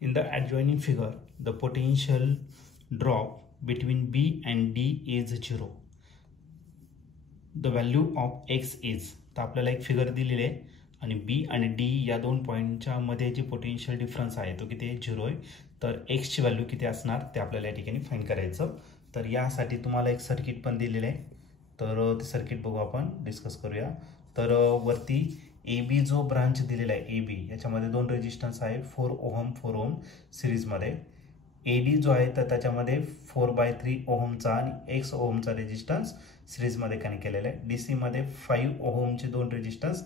In the adjoining figure, the potential drop between B and D is 0. The value of X is, तर आपल्याला एक figure दिलेली आहे आणि B आणि D या दोन पॉईंटच्या मध्ये जे पोटेन्शियल डिफरन्स आहे तो किती आहे 0 आहे. तर X ची व्हॅल्यू किती असणार ते आपल्याला या ठिकाणी फाइंड करायचं. तर यासाठी तुम्हाला एक सर्किट पण दिलेलं आहे. तर ते सर्किट बघू आपण डिस्कस करूया. तर वरती AB जो ब्रांच दिलेला आहे AB याच्यामध्ये दोन रेजिस्टन्स आहे 4 ओहम 4 ओहम सिरीजमध्ये. AD जो आहे तर त्याच्यामध्ये 4/3 ओहमचा आणि X ओहमचा रेजिस्टन्स सिरीजमध्ये कनेक्ट केलेला आहे. DC मध्ये 5 ओहमचे दोन रेजिस्टन्स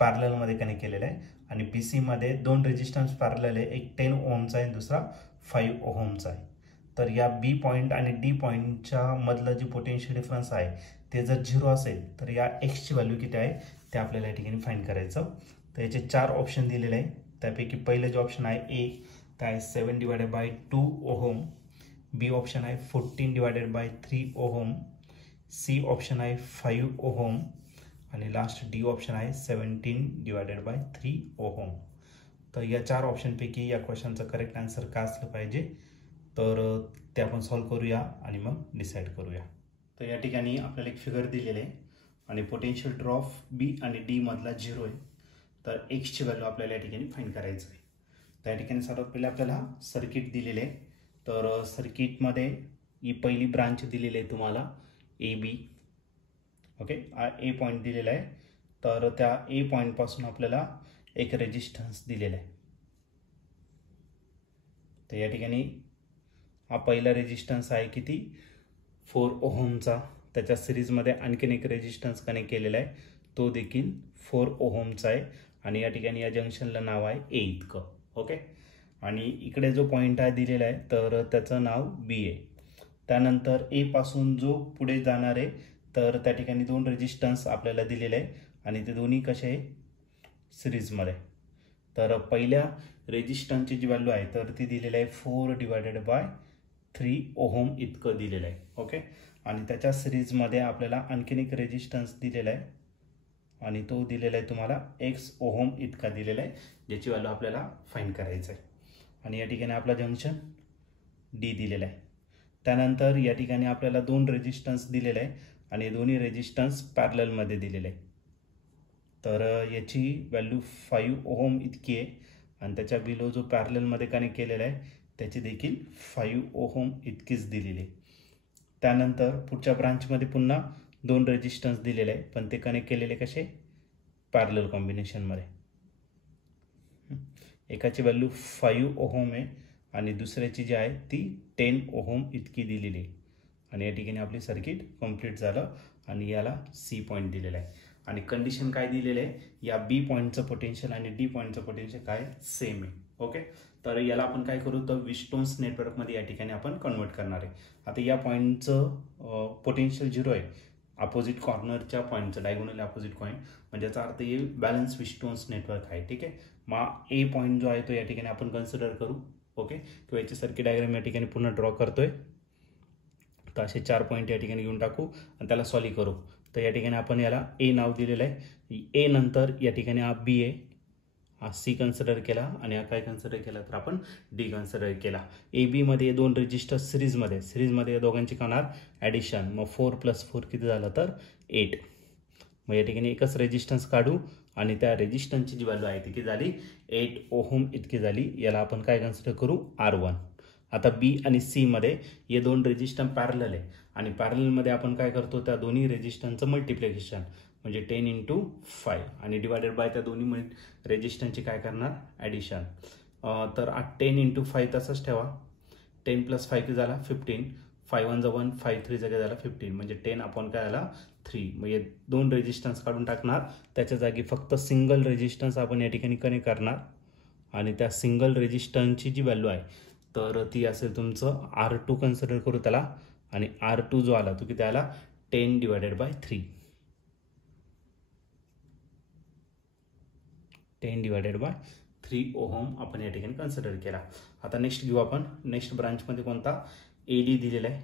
पॅरललमध्ये कनेक्ट केलेले आहे आणि BC मध्ये दोन रेजिस्टन्स पॅरलल आहे, एक 10 ओहमचा आहे दुसरा 5 ओहमचा आहे. तर या B पॉईंट आणि D पॉईंटच्या मधलं जे पोटेन्शियल डिफरन्स आहे ते जर 0 असेल तर या X ची व्हॅल्यू किती आहे ते आपल्याला या ठिकाणी फाइंड करायचं. तर याचे 4 ऑप्शन दिलेले आहे. त्यापैकी पहिले जो ऑप्शन आहे A ते आहे 7/2 ओहम, B ऑप्शन आहे 14/3 ओहम, C ऑप्शन आहे 5 ओहम आणि लास्ट D ऑप्शन आहे 17/3 ओहम. तर या 4 ऑप्शनपैकी या क्वेश्चनचं करेक्ट आन्सर काय असलं पाहिजे तर ते आपण सॉल्व करूया आणि मग डिसाईड करूया. तर या ठिकाणी आपल्याला एक फिगर दिलेले आहे आणि पोटेन्शियल ड्रॉप B आणि D मधला 0 आहे. तर X ची व्हॅल्यू आपल्याला या ठिकाणी फाइंड करायचं आहे. तर या ठिकाणी सर्वात पहिले आपल्याला सर्किट दिलेले आहे. तर सर्किटमध्ये ही पहिली ब्रांच दिलेली आहे तुम्हाला AB. ओके, A पॉईंट दिलेला आहे. तर त्या A पॉईंटपासून आपल्याला एक रेजिस्टन्स दिलेला आहे. तर या ठिकाणी हा पहिला रेजिस्टन्स आहे किती 4 ओहमचा. त्याच्या सिरीजमध्ये आणखीन एक रेजिस्टन्स कनेक्ट केलेला आहे तो देखील 4 ओहमचा आहे आणि या ठिकाणी या जंक्शनला नाव आहे A इतकं. ओके, आणि इकडे जो पॉईंट आहे दिलेला आहे तर त्याचं नाव B आहे. त्यानंतर A पासून जो पुढे जाणार आहे तर त्या ठिकाणी दोन रेजिस्टन्स आपल्याला दिलेले आहे आणि ते दोन्ही कसे आहे सिरीजमध्ये. तर पहिल्या रेजिस्टन्सची जी व्हॅल्यू आहे तर ती दिलेली आहे 4/3 ओहम इतकं दिलेलं आहे. ओके, आणि त्याच्या सिरीजमध्ये आपल्याला आणखीन एक रेजिस्टन्स दिलेला आहे आणि तो दिलेला आहे तुम्हाला X ओहम इतका दिलेला आहे ज्याची व्हॅल्यू आपल्याला फाइंड करायचं आहे. आणि या ठिकाणी आपला जंक्शन D दिलेला आहे. त्यानंतर या ठिकाणी आपल्याला दोन रेजिस्टन्स दिलेले आहे आणि दोन्ही रेजिस्टन्स पॅरललमध्ये दिलेले आहे. तर याची व्हॅल्यू 5 ओहम इतकी आहे आणि त्याच्या बिलो जो पॅरललमध्ये कनेक्ट केलेला आहे त्याची देखील 5 ओहम इतकीच दिलेली आहे. त्यानंतर पुढच्या ब्रांचमध्ये पुन्हा दोन रेजिस्टन्स दिलेले आहे पण ते कनेक्ट केलेले कसे पॅरलल कॉम्बिनेशनमध्ये. एकाची व्हॅल्यू 5 ओहम आहे आणि दुसऱ्याची जी आहे ती 10 ओहम इतकी दिलेली आहे. आणि या ठिकाणी आपली सर्किट कंप्लीट झालं आणि याला C पॉईंट दिलेला आहे. आणि कंडिशन काय दिलेलं आहे या B पॉईंटचं पोटेन्शियल आणि D पॉईंटचं पोटेन्शियल काय सेम आहे. ओके, तर याला आपण काय करू तर विस्टोन्स नेटवर्कमध्ये या ठिकाणी आपण कन्वर्ट करणार आहे. आता या पॉईंटचं पोटेन्शियल 0 आहे अपोजिट कॉर्नरच्या पॉईंटचं डायगोनल अपोजिट पॉईंट म्हणजे याचा अर्थ हे बॅलन्स विस्टोन्स नेटवर्क आहे. ठीक आहे, मग A पॉईंट जो आहे तो या ठिकाणी आपण कन्सिडर करू. ओके, किंवा याची सर्किट डायग्राम या ठिकाणी पुन्हा ड्रॉ करतोय. तर असे 4 पॉईंट या ठिकाणी घेऊन टाकू आणि त्याला सॉल्व करू. तर या ठिकाणी आपण याला A नाव दिलेलं आहे. A नंतर या ठिकाणी हा B आहे, हा C कन्सिडर केला आणि हा काय कन्सिडर केला तर आपण D कन्सिडर केला. AB मध्ये दोन रेजिस्टर सिरीजमध्ये या दोघांची करणार ॲडिशन. मग 4 + 4 किती झालं तर 8. मग या ठिकाणी एकच रेजिस्टन्स काढू आणि त्या रेजिस्टन्सची जी व्हॅल्यू आहे ती किती झाली 8 ओहम इतकी झाली. याला आपण काय कन्सिडर करू R1. आता B आणि C मध्ये हे दोन रेजिस्टन्स पॅरलल आहे आणि पॅरललमध्ये आपण काय करतो त्या दोन्ही रेजिस्टन्सचं मल्टिप्लिकेशन म्हणजे 10 × 5 आणि डिवायडेड बाय त्या दोन्ही रेजिस्टन्सची काय करणार ॲडिशन. तर 10 × 5 तसंच ठेवा. 10 + 5 किती झाला 15. 5 1 1 5 3 जागी झाला 15 म्हणजे 10 आपण काय आला 3. मग हे दोन रेजिस्टन्स काढून टाकणार त्याच्या जागी फक्त सिंगल रेजिस्टन्स आपण या ठिकाणी कनेक्ट करणार आणि त्या सिंगल रेजिस्टन्सची जी व्हॅल्यू आहे तर ती असेल तुमचं R2 कन्सिडर करू त्याला आणि R2 जो आला तो किती आला 10/3. 10/3 ओहम आपण या ठिकाणी कन्सिडर केला. आता नेक्स्ट घेऊ आपण. नेक्स्ट ब्रांचमध्ये कोणता AD दिलेला आहे.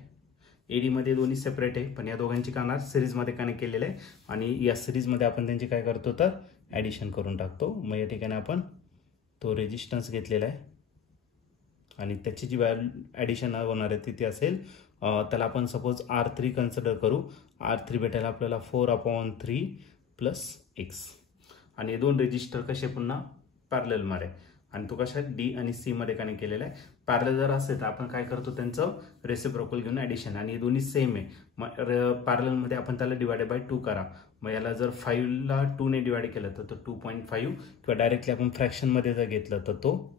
AD मध्ये दोन्ही सेपरेट आहे पण या दोघांची करणार सिरीजमध्ये कनेक्ट केलेलं आहे आणि या सिरीजमध्ये आपण त्यांची काय करतो तर ॲडिशन करून टाकतो. मग या ठिकाणी आपण तो रेजिस्टन्स घेतलेला आहे आणि त्याची जी ॲडिशन होणार आहे ती असेल त्याला आपण सपोज R3 कन्सिडर करू. R3 भेटायला आपल्याला 4/3 प्लस एक्स. आणि हे दोन रजिस्टर कसे पुन्हा पॅरलल मध्ये आणि तो कशा डी आणि सी मध्ये कनेक्ट केलेला आहे. पॅरलल जर असेल तर आपण काय करतो त्यांचं रेसिप्रोकल घेऊन ॲडिशन आणि हे दोन्ही सेम आहे. मग पॅरलल मध्ये आपण त्याला डिवायडेड बाय 2 करा. मग याला जर 5ला 2 ने डिवाइड केलं तर तो 2.5 किंवा डायरेक्टली आपण फ्रॅक्शनमध्ये जर घेतलं तर तो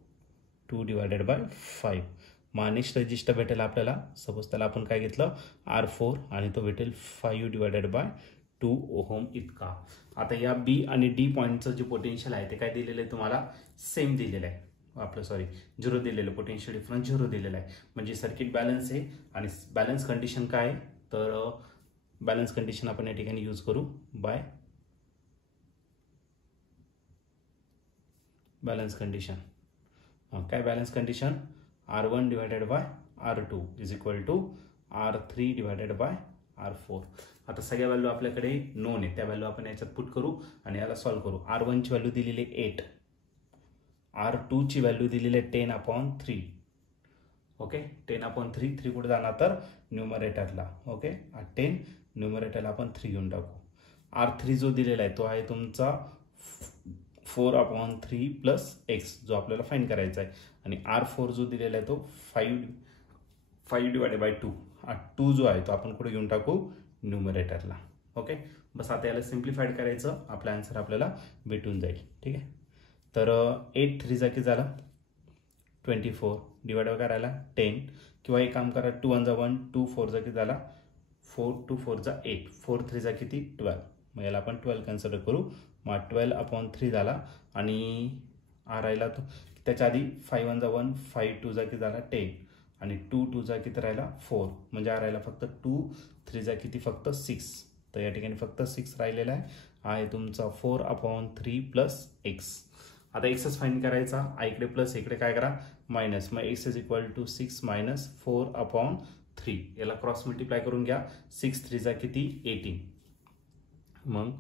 2/5. मग नेक्स्ट रजिस्टर भेटेल आपल्याला सपोज त्याला आपण काय घेतलं R4 आणि तो भेटेल 5/2 ओहम इतका. आता या बी आणि डी पॉईंटचं जे पोटेन्शियल आहे ते काय दिलेलं आहे तुम्हाला सेम दिलेलं आहे. आपलं 0 दिलेलं, पोटेन्शियल डिफरन्स 0 दिलेला आहे. म्हणजे सर्किट बॅलन्स आहे. आणि बॅलन्स कंडिशन काय आहे तर बॅलन्स कंडिशन आपण या ठिकाणी यूज करू बाय बॅलन्स कंडिशन. काय balance condition R1/R2 is equal to R3/R4. आता सगळ्या व्हॅल्यू आपल्याकडे नोन आहे, त्या व्हॅल्यू आपण याच्यात पुट करू आणि याला सॉल्व्ह करू. R1 ची व्हॅल्यू दिलेली 8, R2 ची व्हॅल्यू दिलेली 10/3. ओके, 10/3. 3 कुठे जाणार तर न्यूमरेटरला. ओके, 10 न्यूमरेटरला आपण 3 घेऊन टाकू. R3 जो दिलेला आहे तो आहे तुमचा 4/3 प्लस एक्स जो आपल्याला फाइंड करायचा आहे. आणि R4 जो दिलेला आहे तो 5/2. 2 जो आहे तो आपण कुठे घेऊन टाकू न्यूमरेटरला. ओके, बस आता याला सिम्प्लिफाईड करायचं, आपला आन्सर आपल्याला भेटून जाईल. ठीक आहे, तर 8 3 जा की झाला 24 डिवाइड करायला 10 किंवा एक काम करा 2 1 जा 1 2 4 जा की झाला 4 2 4 जा 8 4 3 जा किती 12. मग याला आपण 12 कन्सिडर करू. मग 12/3 झाला आणि राहिला तो त्याच्या आधी 5 1 जा 1 5 2 जा की झाला 10 आणि 2 2 जा किती राहिला 4. म्हणजे राहिला फक्त 2 3 जा किती फक्त 6. तर या ठिकाणी फक्त 6 राहिलेला आहे तुमचा 4/3 प्लस एक्स. आता एक्सच फाइंड करायचा, इकडे प्लस इकडे काय करा मायनस. मग X is equal to 6 minus 4/3. याला क्रॉस मल्टिप्लाय करून घ्या. 6 3 जा किती 18. मग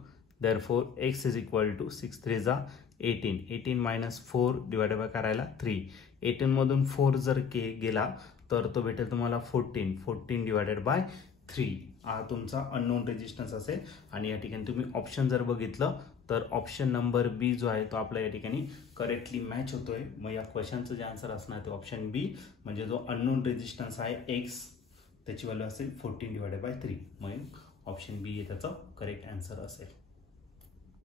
therefore x is equal to 6 3 जा 18. 18 मायनस 4 डिवाइड बाय करायला 3. 18 मधून 4 जर गेला तर तो भेटेल तुम्हाला 14. 14 डिवाइडेड बाय 3 हा तुमचा अननोन रेजिस्टन्स असेल. आणि या ठिकाणी तुम्ही ऑप्शन जर बघितलं तर ऑप्शन नंबर बी जो आहे तो आपल्या या ठिकाणी करेक्टली मॅच होतोय. मग या क्वेश्चनचं जे आन्सर असणार ते ऑप्शन बी, म्हणजे जो अननोन रेजिस्टन्स आहे एक्स त्याची व्हॅल्यू असेल 14/3. मग ऑप्शन बी हे त्याचं करेक्ट आन्सर असेल.